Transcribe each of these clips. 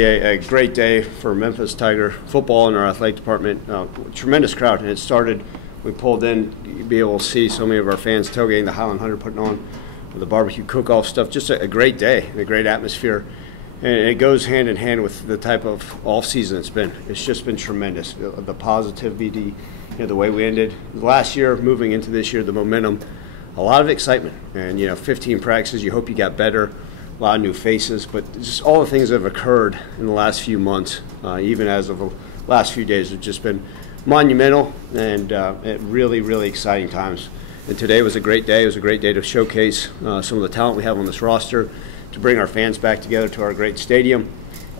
A great day for Memphis Tiger football in our athletic department. Tremendous crowd, and it started. We pulled in, you'd be able to see so many of our fans tailgating the Highland 100, putting on the barbecue cook-off stuff. Just a great day, and a great atmosphere, and it goes hand in hand with the type of off-season it's been. It's just been tremendous. The positivity, the way we ended last year, moving into this year, the momentum, a lot of excitement, and 15 practices. You hope you got better. A lot of new faces, but just all the things that have occurred in the last few months, even as of the last few days, have just been monumental and really, really exciting times. And today was a great day. It was a great day to showcase some of the talent we have on this roster, to bring our fans back together to our great stadium,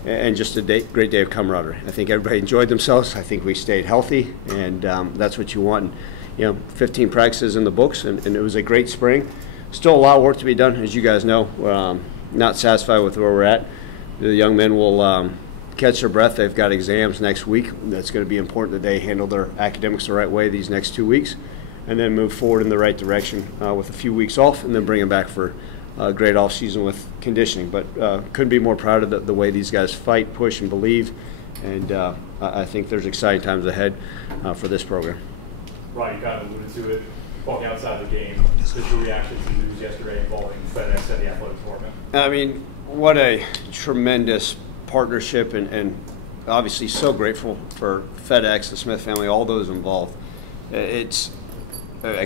and just a great day of camaraderie. I think everybody enjoyed themselves. I think we stayed healthy, and that's what you want. 15 practices in the books, and it was a great spring. Still a lot of work to be done, as you guys know. Not satisfied with where we're at. The young men will catch their breath. They've got exams next week. That's going to be important that they handle their academics the right way these next 2 weeks, and then move forward in the right direction with a few weeks off, and then bring them back for a great off season with conditioning. But couldn't be more proud of the way these guys fight, push, and believe, and I think there's exciting times ahead for this program. Ryan, you kind of alluded to it. Walking outside the game, just your reaction to the news yesterday involving FedEx and the athletic department? I mean, what a tremendous partnership, and obviously so grateful for FedEx, the Smith family, all those involved. I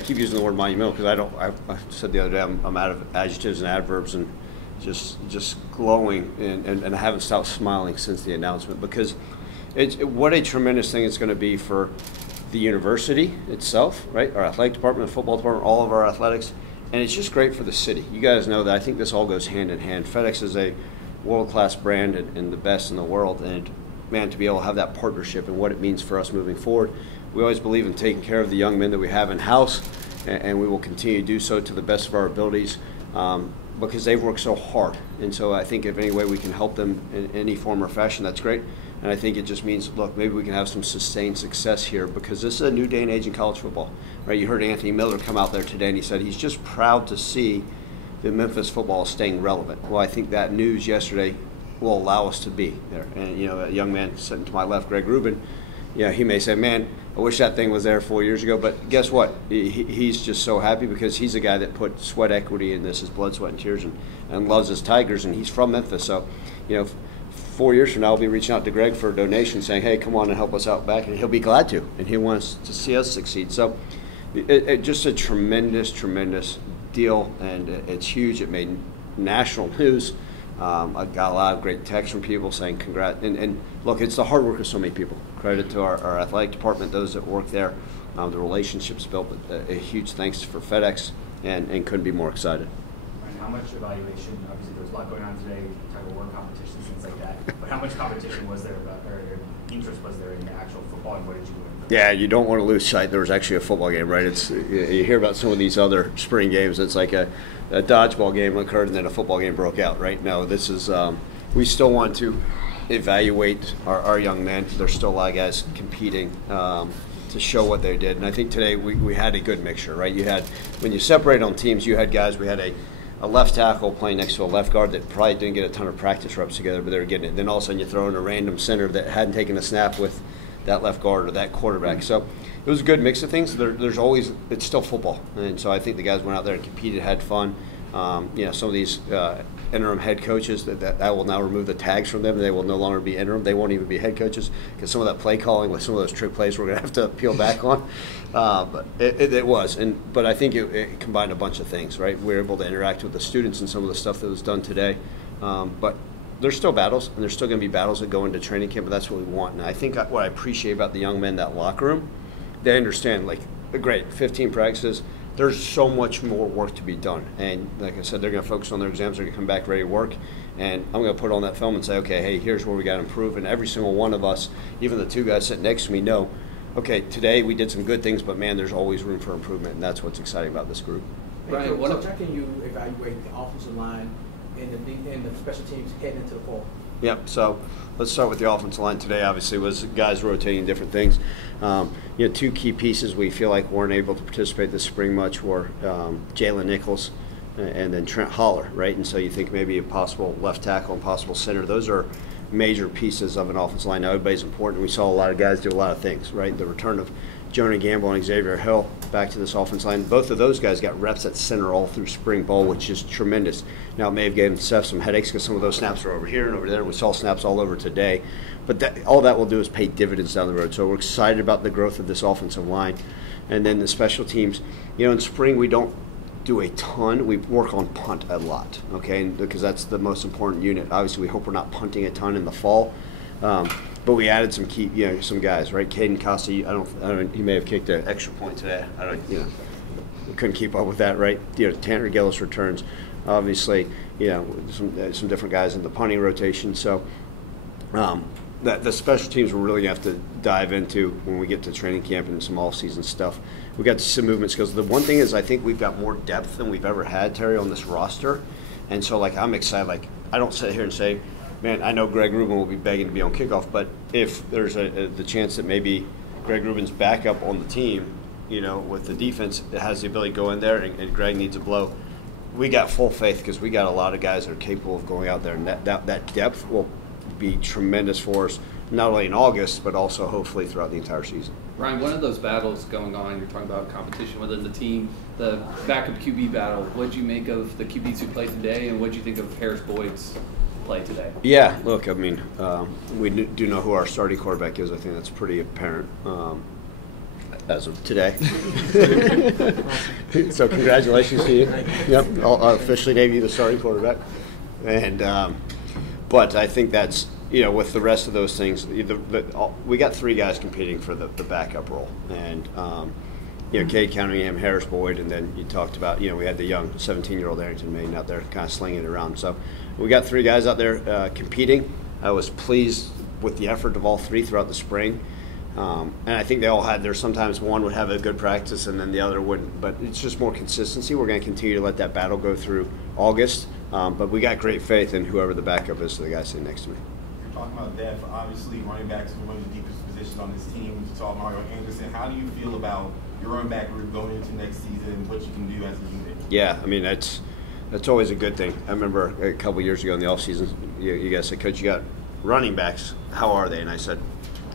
keep using the word monumental because I said the other day I'm out of adjectives and adverbs, and just glowing, and I haven't stopped smiling since the announcement, because what a tremendous thing it's going to be for the university itself, right? Our athletic department, the football department, all of our athletics, and it's just great for the city. You guys know that I think this all goes hand in hand. FedEx is a world-class brand and the best in the world, and man, to be able to have that partnership and what it means for us moving forward. We always believe in taking care of the young men that we have in-house, and we will continue to do so to the best of our abilities, because they've worked so hard. And so I think if any way we can help them in any form or fashion, that's great. And I think it just means, look, maybe we can have some sustained success here, because this is a new day and age in college football, right? You heard Anthony Miller come out there today, and he said he's just proud to see that Memphis football is staying relevant. Well, I think that news yesterday will allow us to be there. And, a young man sitting to my left, Greg Rubin, he may say, man, I wish that thing was there 4 years ago. But guess what? He's just so happy, because he's a guy that put sweat equity in this, his blood, sweat, and tears, and loves his Tigers, and he's from Memphis. So, 4 years from now, I'll be reaching out to Greg for a donation, saying, hey, come on and help us out back, and he'll be glad to, and he wants to see us succeed. So just a tremendous, tremendous deal, and it's huge. It made national news. I got a lot of great texts from people saying congrats. And look, it's the hard work of so many people. Credit to our athletic department, those that work there, the relationships built, but a huge thanks for FedEx, and couldn't be more excited. And how much evaluation, obviously there was a lot going on today, type of work competitions, things like that, but how much competition was there about, or interest was there in the actual football, and what did you learn? Yeah, you don't want to lose sight. There was actually a football game, right? You hear about some of these other spring games. It's like a dodgeball game occurred and then a football game broke out, right? No, this is we still want to evaluate our young men. There's still a lot of guys competing to show what they did, and I think today we had a good mixture, right? You had, when you separate on teams, you had guys. We had a left tackle playing next to a left guard that probably didn't get a ton of practice reps together, but they were getting it. Then all of a sudden you throw in a random center that hadn't taken a snap with that left guard or that quarterback. So it was a good mix of things. There's always, it's still football, and so I think the guys went out there and competed, had fun. Some of these interim head coaches that will now remove the tags from them. They will no longer be interim. They won't even be head coaches, because some of that play calling with some of those trick plays we're going to have to peel back on. But it was, but I think it combined a bunch of things, right? We were able to interact with the students and some of the stuff that was done today. But there's still battles, and there's still going to be battles that go into training camp, but that's what we want. And I think what I appreciate about the young men, that locker room, they understand, like, great, 15 practices, there's so much more work to be done. And like I said, they're going to focus on their exams, they're going to come back ready to work, and I'm going to put on that film and say, okay, hey, here's where we got to improve. And every single one of us, even the two guys sitting next to me, know, okay, today we did some good things, but man, there's always room for improvement, and that's what's exciting about this group. Ryan, how can you evaluate the offensive line and the special teams heading into the fall? Yep, so let's start with the offensive line today. Obviously, was guys rotating different things. Two key pieces we feel like weren't able to participate this spring much were Jalen Nichols and then Trent Holler, right? And so you think maybe a possible left tackle and possible center. Those are major pieces of an offensive line. Now, everybody's important. We saw a lot of guys do a lot of things, right? The return of Jonah Gamble and Xavier Hill back to this offensive line. Both of those guys got reps at center all through spring ball, which is tremendous. Now, it may have given Seth some headaches because some of those snaps are over here and over there. We saw snaps all over today. But all that will do is pay dividends down the road. So we're excited about the growth of this offensive line. And then the special teams. In spring we don't do a ton. We work on punt a lot, okay? Because that's the most important unit. Obviously, we hope we're not punting a ton in the fall. But we added some key, some guys, right? Caden Costa, I don't. He may have kicked an extra point today. We couldn't keep up with that, right? Tanner Gillis returns. Obviously, some different guys in the punting rotation. So, the special teams we're really going to have to dive into when we get to training camp and some off-season stuff. We got some movements because the one thing is I think we've got more depth than we've ever had, Terry, on this roster. And so, I'm excited. I don't sit here and say, man, I know Greg Rubin will be begging to be on kickoff, but if there's the chance that maybe Greg Rubin's backup on the team, with the defense that has the ability to go in there and Greg needs a blow, we got full faith because we got a lot of guys that are capable of going out there, and that depth will be tremendous for us, not only in August, but also hopefully throughout the entire season. Ryan, one of those battles going on, you're talking about competition within the team, the backup QB battle. What did you make of the QBs who played today, and what did you think of Harris Boyd's play today? Yeah, look, we do know who our starting quarterback is. I think that's pretty apparent as of today. So congratulations to you. Yep, I'll officially name you the starting quarterback. And but I think that's, with the rest of those things, we got three guys competing for the backup role. And, Cade Cunningham, Harris Boyd, and then you talked about, we had the young 17-year-old Arrington Maiden out there kind of slinging it around. So we got three guys out there competing. I was pleased with the effort of all three throughout the spring. And I think they all had sometimes one would have a good practice and then the other wouldn't. But it's just more consistency. We're going to continue to let that battle go through August. But we got great faith in whoever the backup is to the guy sitting next to me. You're talking about depth. Obviously, running backs are one of the deepest positions on this team. You saw Mario Anderson. How do you feel about your running back group going into next season, what you can do as a unit? Yeah, that's always a good thing. I remember a couple years ago in the offseason, you guys said, Coach, you got running backs. How are they? And I said,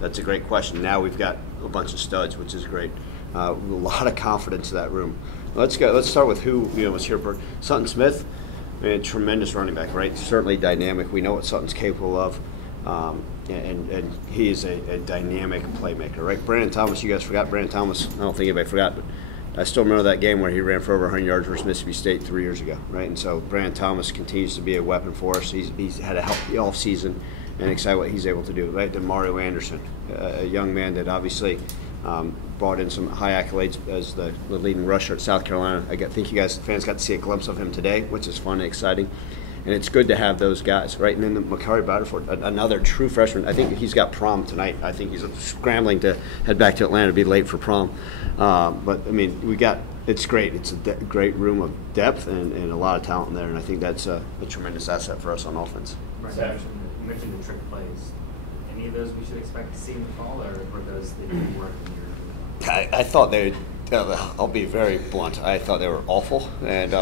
that's a great question. Now we've got a bunch of studs, which is great. A lot of confidence in that room. Let's go. Let's start with who was here for Sutton Smith. Man, tremendous running back, right? Certainly dynamic. We know what Sutton's capable of, and he is a dynamic playmaker, right? Brandon Thomas, you guys forgot Brandon Thomas. I don't think anybody forgot, but I still remember that game where he ran for over 100 yards versus Mississippi State 3 years ago, right? And so Brandon Thomas continues to be a weapon for us. He's had a healthy offseason, and excited what he's able to do, right? Then Mario Anderson, a young man that obviously brought in some high accolades as the leading rusher at South Carolina. I think you guys, fans, got to see a glimpse of him today, which is fun and exciting. And it's good to have those guys, right? And then Makari Batterford, another true freshman. I think he's got prom tonight. I think he's scrambling to head back to Atlanta to be late for prom. But, it's great. It's a great room of depth and a lot of talent in there. And I think that's a tremendous asset for us on offense. Right. You mentioned the trick plays. Any of those we should expect to see in the fall, or were those that didn't work in your I thought they. I'll be very blunt. I thought they were awful, and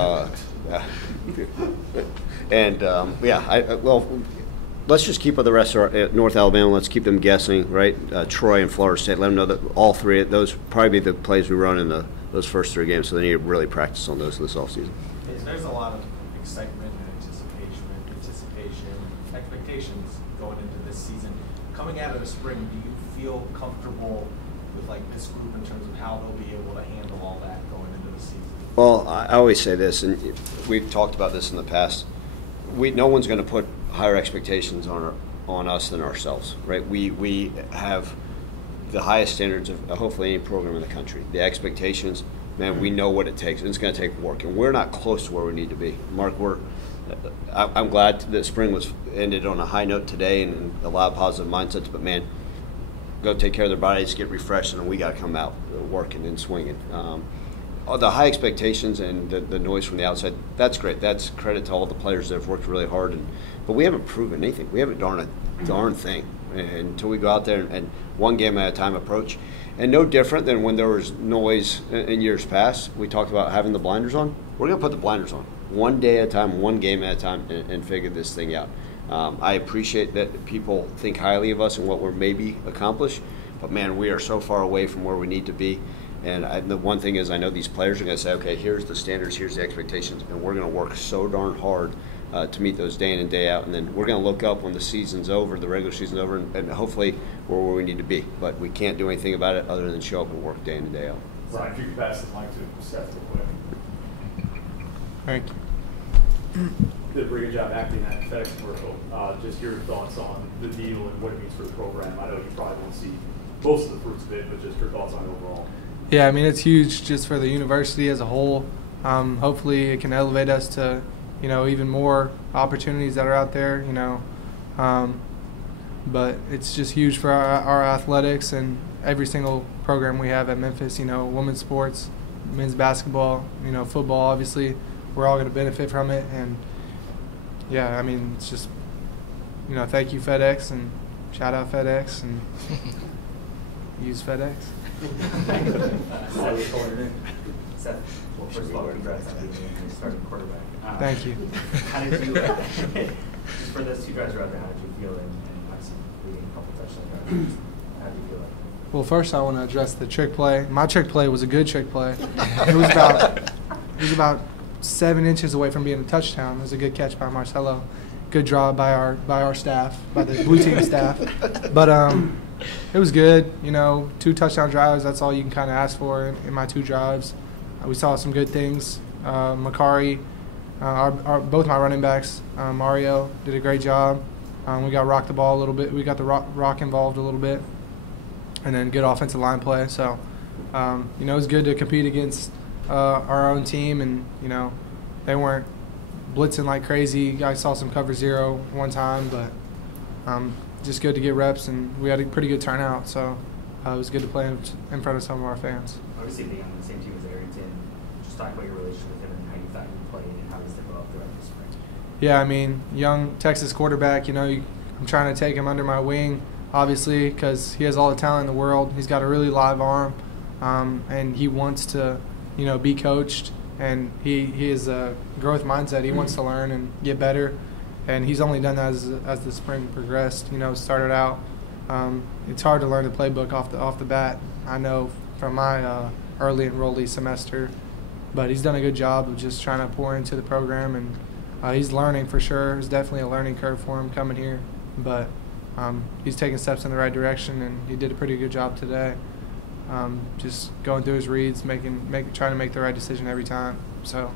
let's just keep with the rest of North Alabama. Let's keep them guessing, right? Troy and Florida State. Let them know that all three of those probably be the plays we run in those first three games. So they need to really practice on those this offseason. There's a lot of excitement and anticipation, expectations going into this season. Coming out of the spring, do you feel comfortable with this group in terms of how they'll be able to handle all that going into the season? Well, I always say this, and we've talked about this in the past. No one's going to put higher expectations on us than ourselves, right? We have the highest standards of hopefully any program in the country. The expectations, man, we know what it takes, and it's going to take work, and we're not close to where we need to be. Mark, I'm glad that spring was ended on a high note today and a lot of positive mindsets, but man, go take care of their bodies, get refreshed, and we got to come out working and swinging. The high expectations and the noise from the outside, that's great. That's credit to all the players that have worked really hard. But we haven't proven anything. We haven't done a darn thing until we go out there and one game at a time approach. And no different than when there was noise in years past. We talked about having the blinders on. We're going to put the blinders on. One day at a time, one game at a time, and figure this thing out. I appreciate that people think highly of us and what we're maybe accomplished, but man, we are so far away from where we need to be. And the one thing is, I know these players are going to say, okay, here's the standards, here's the expectations, and we're going to work so darn hard to meet those day in and day out. And then we're going to look up when the season's over, the regular season's over, and hopefully we're where we need to be. But we can't do anything about it other than show up and work day in and day out. Ryan, if you could pass the mic to Seth real quick. Thank you. Did a pretty good job acting that FedEx commercial. Just your thoughts on the deal and what it means for the program. I know you probably won't see most of the fruits of it, but just your thoughts on it overall. Yeah, I mean, it's huge just for the university as a whole. Hopefully it can elevate us to, even more opportunities that are out there, but it's just huge for our athletics and every single program we have at Memphis, women's sports, men's basketball, football, obviously. We're all going to benefit from it. And, yeah, I mean, it's just, thank you, FedEx, and shout out FedEx, and use FedEx. Seth, well, first of all, congrats on being a starting quarterback. Thank you. How did you, just for those 2 drives around there, how did you feel? And obviously leading a couple touchdown drives, how did you feel? Well, first I want to address the trick play. My trick play was a good trick play. It was about 7 inches away from being a touchdown. It was a good catch by Marcelo. Good draw by our staff, by the blue team staff. But it was good. 2 touchdown drives. That's all you can kind of ask for in my 2 drives. We saw some good things. Makari, both my running backs, Mario did a great job. We got rocked the ball a little bit. We got the rock involved a little bit, and then good offensive line play. So, it was good to compete against our own team, and they weren't blitzing like crazy. I saw some cover 0 one time, but just good to get reps, and we had a pretty good turnout. So it was good to play in front of some of our fans. Obviously, being on the same team as Arrington, just talk about your relationship with him and how you thought he played and how he's developed throughout the spring. Yeah, I mean, young Texas quarterback, I'm trying to take him under my wing, obviously, because he has all the talent in the world. He's got a really live arm, and he wants to, be coached, and he has a growth mindset. He wants to learn and get better, and he's only done that as the spring progressed. Started out, it's hard to learn the playbook off the bat. I know from my early enrollee semester, but he's done a good job of just trying to pour into the program, and he's learning for sure. There's definitely a learning curve for him coming here, but he's taking steps in the right direction, and he did a pretty good job today. Just going through his reads, trying to make the right decision every time. So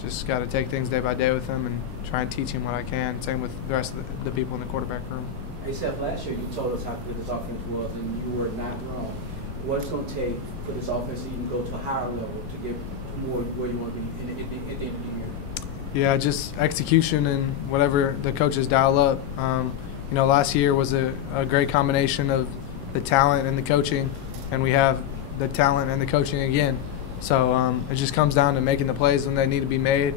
just got to take things day by day with him and try and teach him what I can. Same with the rest of the people in the quarterback room. Hey, Seth, last year you told us how good this offense was, and you were not wrong. What's going to take for this offense to even go to a higher level to get more where you want to be at the end of the year? Yeah, just execution and whatever the coaches dial up. Last year was a great combination of the talent and the coaching, and we have the talent and the coaching again. So it just comes down to making the plays when they need to be made.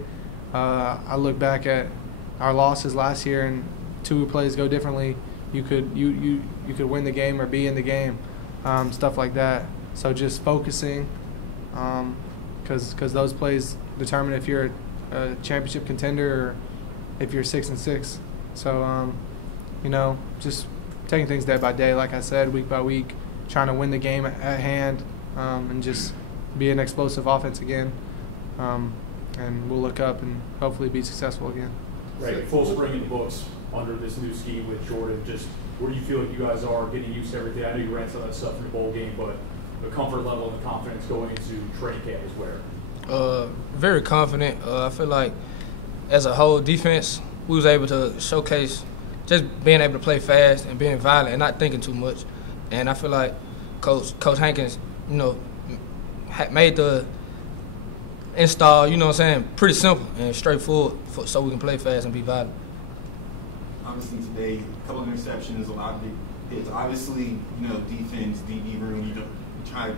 I look back at our losses last year, and 2 plays go differently. You could win the game or be in the game, stuff like that. So just focusing, because those plays determine if you're a championship contender or if you're 6-6. So just taking things day by day, like I said, week by week, trying to win the game at hand, and just be an explosive offense again. And we'll look up and hopefully be successful again. Right, full spring in the books under this new scheme with Jordan. Just where do you feel like you guys are getting used to everything? I know you ran some of that stuff in the bowl game, but the comfort level and the confidence going into training camp is where? Very confident. I feel like as a whole defense, we was able to showcase just being able to play fast and being violent and not thinking too much. And I feel like Coach Hankins, made the install, pretty simple and straightforward so we can play fast and be violent. Obviously today, a couple of interceptions, a lot of big hits. Obviously, defense, DB room, you try to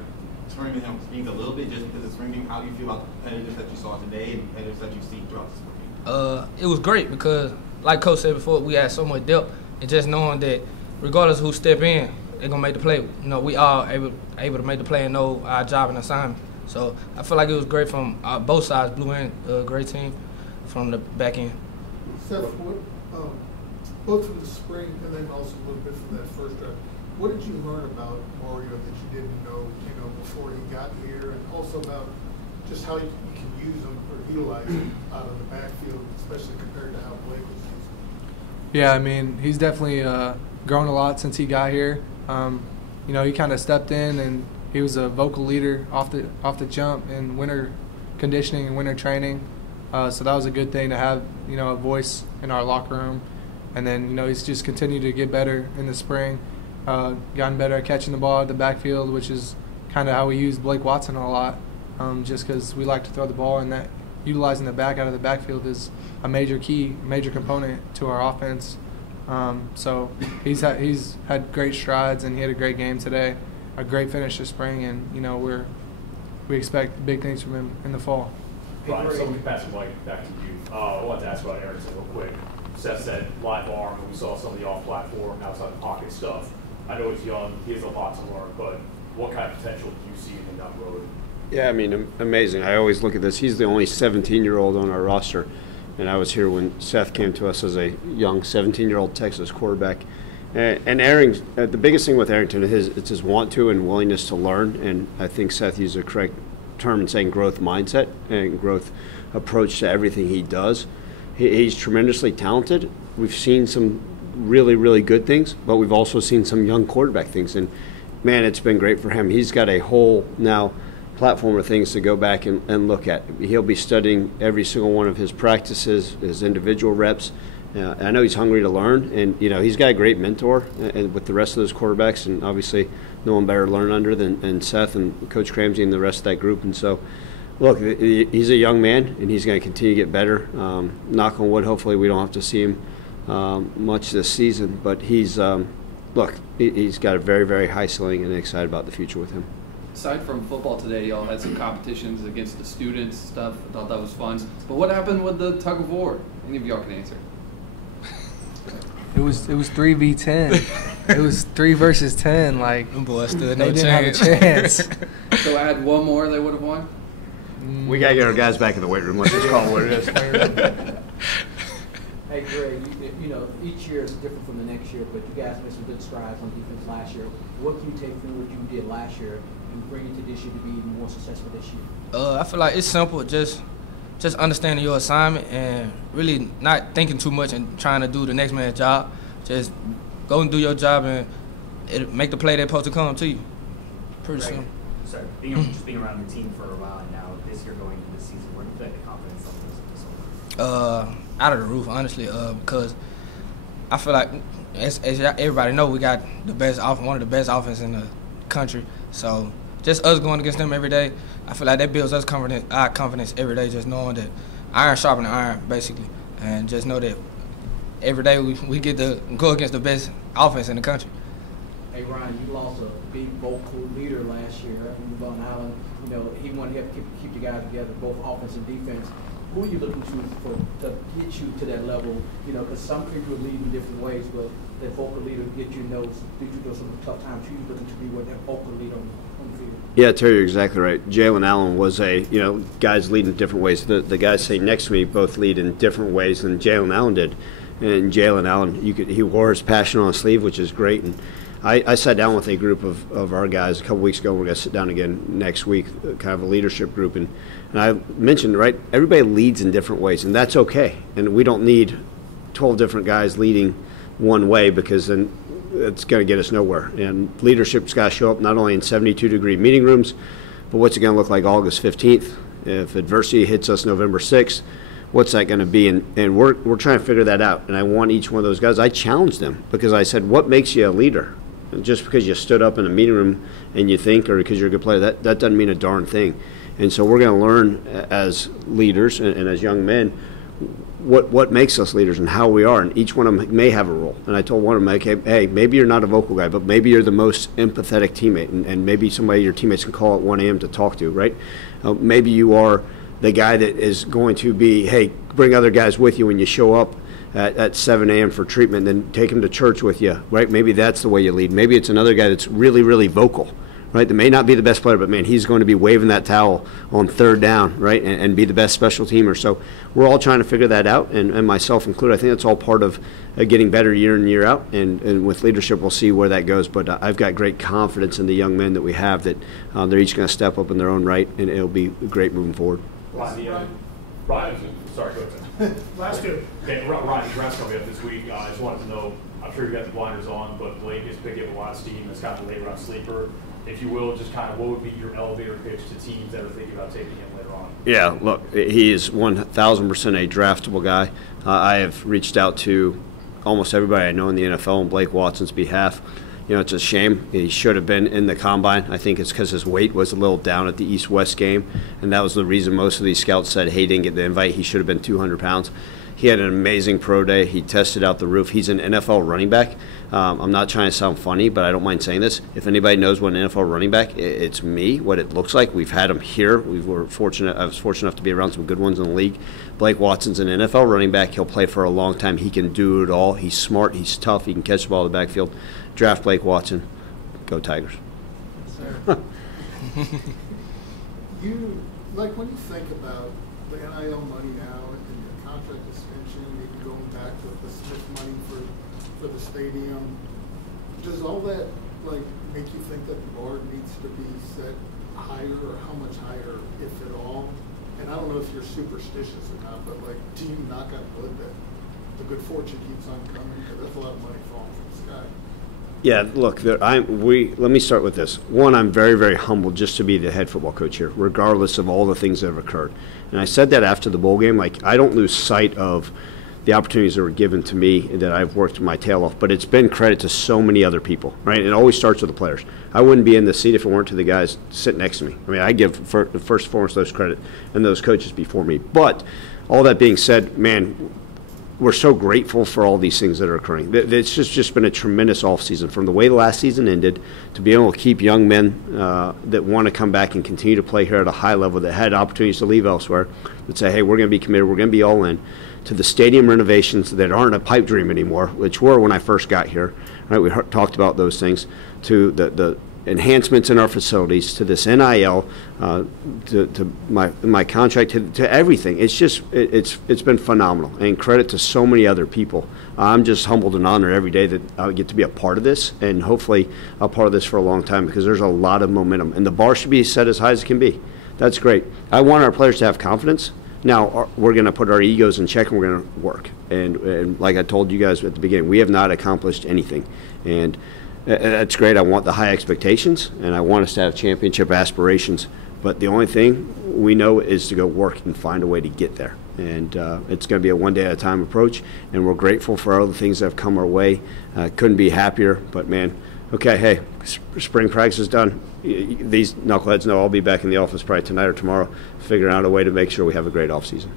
turn him things a little bit just because it's spring game. How do you feel about the competitors that you saw today and competitors that you've seen throughout the spring game? It was great because, like Coach said before, we had so much depth, and just knowing that regardless of who step in, they're gonna make the play. We all able to make the play and know our job and assignment. So I feel like it was great from both sides, blue and gray team, from the back end. Seth, both from the spring and then also a little bit from that first draft. What did you learn about Mario that you didn't know, before he got here, and also about just how you can use him or utilize him out of the backfield, especially compared to how Blake was used? Yeah, I mean, he's definitely grown a lot since he got here. He kind of stepped in and he was a vocal leader off the jump in winter conditioning and winter training. So that was a good thing to have, a voice in our locker room. And then, he's just continued to get better in the spring, gotten better at catching the ball at the backfield, which is kind of how we use Blake Watson a lot, just because we like to throw the ball, and that utilizing the back out of the backfield is a major component to our offense. So he's had great strides, and he had a great game today, a great finish this spring, and we expect big things from him in the fall. Ryan, so we can pass the mic back to you. I wanted to ask about Erickson real quick. Seth said live arm, and we saw some of the off-platform, outside the pocket stuff. I know he's young, he has a lot to learn, but what kind of potential do you see in him down the road? Yeah, I mean, amazing. I always look at this. He's the only 17-year-old on our roster, and I was here when Seth came to us as a young 17-year-old Texas quarterback. And Aaron, the biggest thing with Arrington is it's his want to and willingness to learn, and I think Seth used the correct term in saying growth mindset and growth approach to everything he does. He's tremendously talented. We've seen some really, really good things, but we've also seen some young quarterback things. And, man, it's been great for him. He's got a whole now platform of things to go back and look at. He'll be studying every single one of his practices, his individual reps. I know he's hungry to learn, and, he's got a great mentor and with the rest of those quarterbacks, and obviously no one better to learn under than Seth and Coach Cramsey and the rest of that group. And so, look, he's a young man, and he's going to continue to get better. Knock on wood, hopefully we don't have to see him much this season. But he's got a very, very high ceiling, and excited about the future with him. Aside from football today, y'all had some competitions against the students stuff. I thought that was fun. But what happened with the tug of war? Any of y'all can answer. It was 3v10. It was 3 versus 10. Like, Them boys stood they no didn't have a chance. So add one more, they would have won? We got to get our guys back in the weight room. Let's just call it what it is. Hey, Greg, each year is different from the next year, but you guys made some good strides on defense last year. What can you take from what you did last year and bring it to this year to be even more successful this year? I feel like it's simple, just understanding your assignment and really not thinking too much and trying to do the next man's job. Just go and do your job and make the play that's supposed to come to you. Pretty simple. Sorry, being around the team for a while and now this year going into the season, where do you feel like the confidence level is at this point? Out of the roof, honestly, because I feel like, as everybody know, we got one of the best offense in the country. So just us going against them every day, I feel like that builds our confidence every day, just knowing that iron sharpening iron, basically, and just know that every day we get to go against the best offense in the country. Hey, Ryan, you lost a big vocal leader last year. Von Allen, he wanted to keep the guys together, both offense and defense. Who are you looking to get you to that level? Because some people lead in different ways, but that vocal leader get you through some tough times. Who are you looking to be with that vocal leader on the field? Yeah, Terry, you're exactly right. Jalen Allen was guys lead in different ways. The guys sitting next to me both lead in different ways than Jalen Allen did. And Jalen Allen, he wore his passion on his sleeve, which is great. And I sat down with a group of our guys a couple weeks ago. We're going to sit down again next week, kind of a leadership group. And I mentioned, right, everybody leads in different ways, and that's okay. And we don't need 12 different guys leading one way, because then it's going to get us nowhere. And leadership's got to show up not only in 72-degree meeting rooms, but what's it going to look like August 15th? If adversity hits us November 6th, what's that going to be? And we're trying to figure that out. And I want each one of those guys, I challenged them, because I said, what makes you a leader? Just because you stood up in a meeting room and you think, or because you're a good player, that doesn't mean a darn thing. And so we're going to learn as leaders and as young men what makes us leaders and how we are. And each one of them may have a role. And I told one of them, okay, hey, maybe you're not a vocal guy, but maybe you're the most empathetic teammate, and maybe somebody your teammates can call at 1 a.m. to talk to, right? Maybe you are the guy that is going to be, hey, bring other guys with you when you show up at 7 a.m. for treatment, then take them to church with you, right? Maybe that's the way you lead. Maybe it's another guy that's really, really vocal, right? That may not be the best player, but man, he's going to be waving that towel on third down, right, and be the best special teamer. So we're all trying to figure that out, and myself included. I think that's all part of getting better year in, year out, and with leadership, we'll see where that goes. But I've got great confidence in the young men that we have that they're each going to step up in their own right, and it'll be great moving forward. Ryan, sorry, go ahead. Last year. Okay, Ryan, the draft's coming up this week. I just wanted to know, I'm sure you got the blinders on, but Blake is picking up a lot of steam. It's kind of a late round sleeper. If you will, just kind of what would be your elevator pitch to teams that are thinking about taking him later on? Yeah, look, he is 1,000% a draftable guy. I have reached out to almost everybody I know in the NFL on Blake Watson's behalf. You know, it's a shame. He should have been in the combine. I think it's because his weight was a little down at the East-West game, and that was the reason most of these scouts said, hey, he didn't get the invite. He should have been 200 pounds. He had an amazing pro day. He tested out the roof. He's an NFL running back. I'm not trying to sound funny, but I don't mind saying this. If anybody knows what an NFL running back, it's me, what it looks like. We've had him here. I was fortunate enough to be around some good ones in the league. Blake Watson's an NFL running back. He'll play for a long time. He can do it all. He's smart. He's tough. He can catch the ball in the backfield. Draft Blake Watson. Go Tigers. Sir. When you think about the NIL money now and the contract extension, maybe going back to the Smith money for the stadium, does all that make you think that the bar needs to be set higher, or how much higher, if at all? And I don't know if you're superstitious or not, but do you knock on wood that the good fortune keeps on coming? Because that's a lot of money falling from the sky. Yeah, look, let me start with this. One, I'm very, very humbled just to be the head football coach here, regardless of all the things that have occurred. And I said that after the bowl game. I don't lose sight of the opportunities that were given to me that I've worked my tail off, but it's been credit to so many other people, right? It always starts with the players. I wouldn't be in the seat if it weren't to the guys sitting next to me. I mean, I give first and foremost those credit and those coaches before me. But all that being said, man, we're so grateful for all these things that are occurring. It's just been a tremendous offseason, from the way the last season ended to be able to keep young men that want to come back and continue to play here at a high level, that had opportunities to leave elsewhere, that say, hey, we're going to be committed, we're going to be all in, to the stadium renovations that aren't a pipe dream anymore, which were when I first got here. Right, we talked about those things, to the enhancements in our facilities, to this NIL, to my contract, to everything. It's just it's been phenomenal, and credit to so many other people. I'm just humbled and honored every day that I get to be a part of this, and hopefully a part of this for a long time, because there's a lot of momentum, and the bar should be set as high as it can be. That's great. I want our players to have confidence. Now, we're going to put our egos in check, and we're going to work. And like I told you guys at the beginning, we have not accomplished anything. And that's great. I want the high expectations, and I want us to have championship aspirations. But the only thing we know is to go work and find a way to get there. And it's going to be a one-day-at-a-time approach, and we're grateful for all the things that have come our way. Couldn't be happier. But, man, okay, hey, spring practice is done. These knuckleheads know I'll be back in the office probably tonight or tomorrow, figuring out a way to make sure we have a great offseason.